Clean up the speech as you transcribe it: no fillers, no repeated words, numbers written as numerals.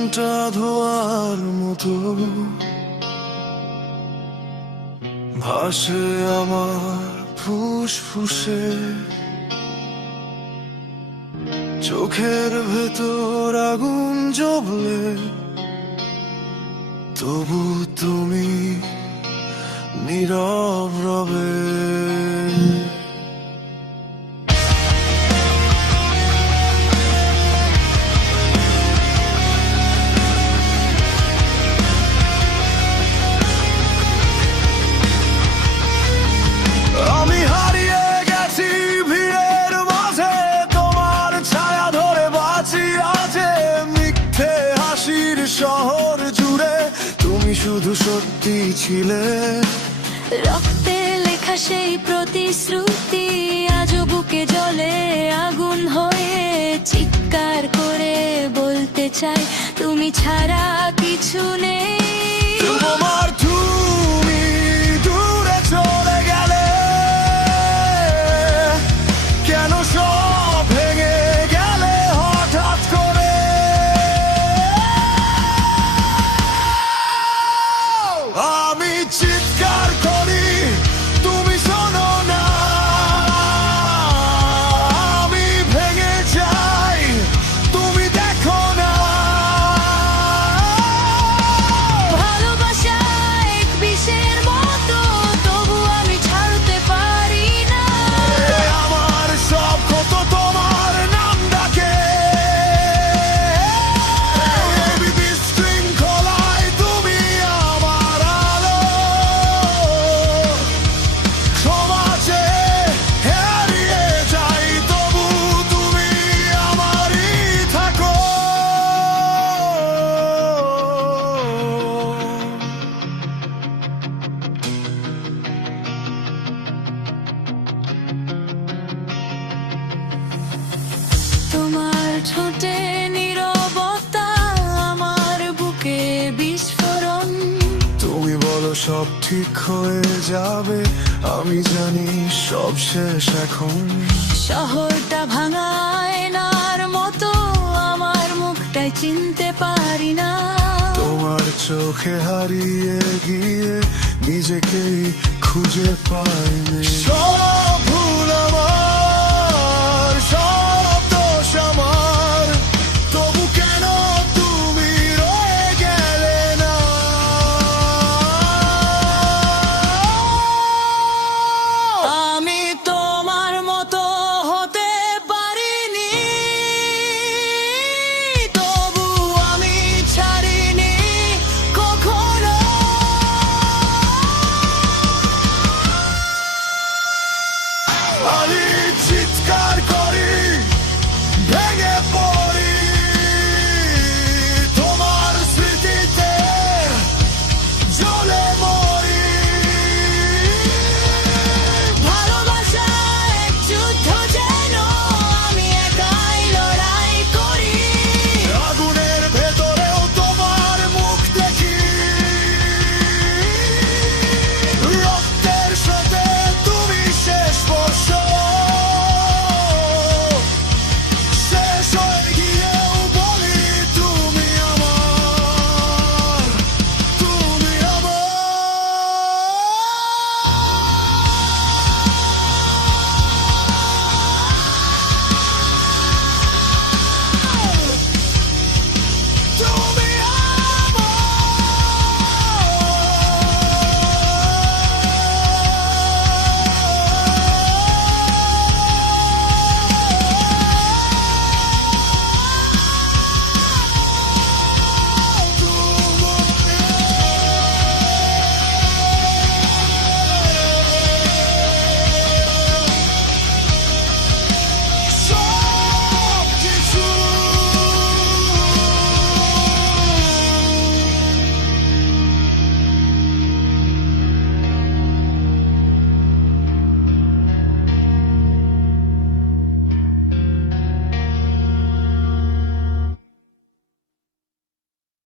মনটা ধোয়ার মতো ভাসে আমার ফুসফুসে, চোখের ভেতর আগুন জ্বলে, তবু তুমি নীরব রবে। আমি হারিয়ে গেছি ভিড়ের মাঝে, তোমার ছায়া ধরে বাঁচি আজে। মিথ্যে হাসির শহর জুড়ে তুমি শুধু সত্যি ছিলে। রক্তে লেখা সেই প্রতিশ্রুতি আজও বুকে জ্বলে আগুন হয়ে। চিৎকার করে বলতে চাই তুমি ছাড়া কিছু নেই। তোমার তুমি দূরে চলে গেলে, কেন সব ভেঙে গেলে হঠাৎ করে? আমি চিৎকার করি, তুমি শোনো না। আমি ভেঙে যাই, তুমি দেখো না। ভালোবাসা এক বিষের মতো, তবু আমি ছাড়তে পারি না। আমার সব কত তোমার নাম ডাকে, এই বিশৃঙ্খলায় তুমি আমার আলো। সমাজে হারিয়ে যাই, তবু তুমি আমারই থাকো। তোমার ঠোঁটে নীরবতা, আমার বুকে বিস্ফোরণ। তুমি বলো সব ঠিক হয়ে যাবে, আমি জানি সব শেষ এখন। শহরটা ভাঙা আয়নার মতো, আমার মুখটাই চিনতে পারি না। তোমার চোখে হারিয়ে গিয়ে নিজেকেই খুঁজে পাইনি।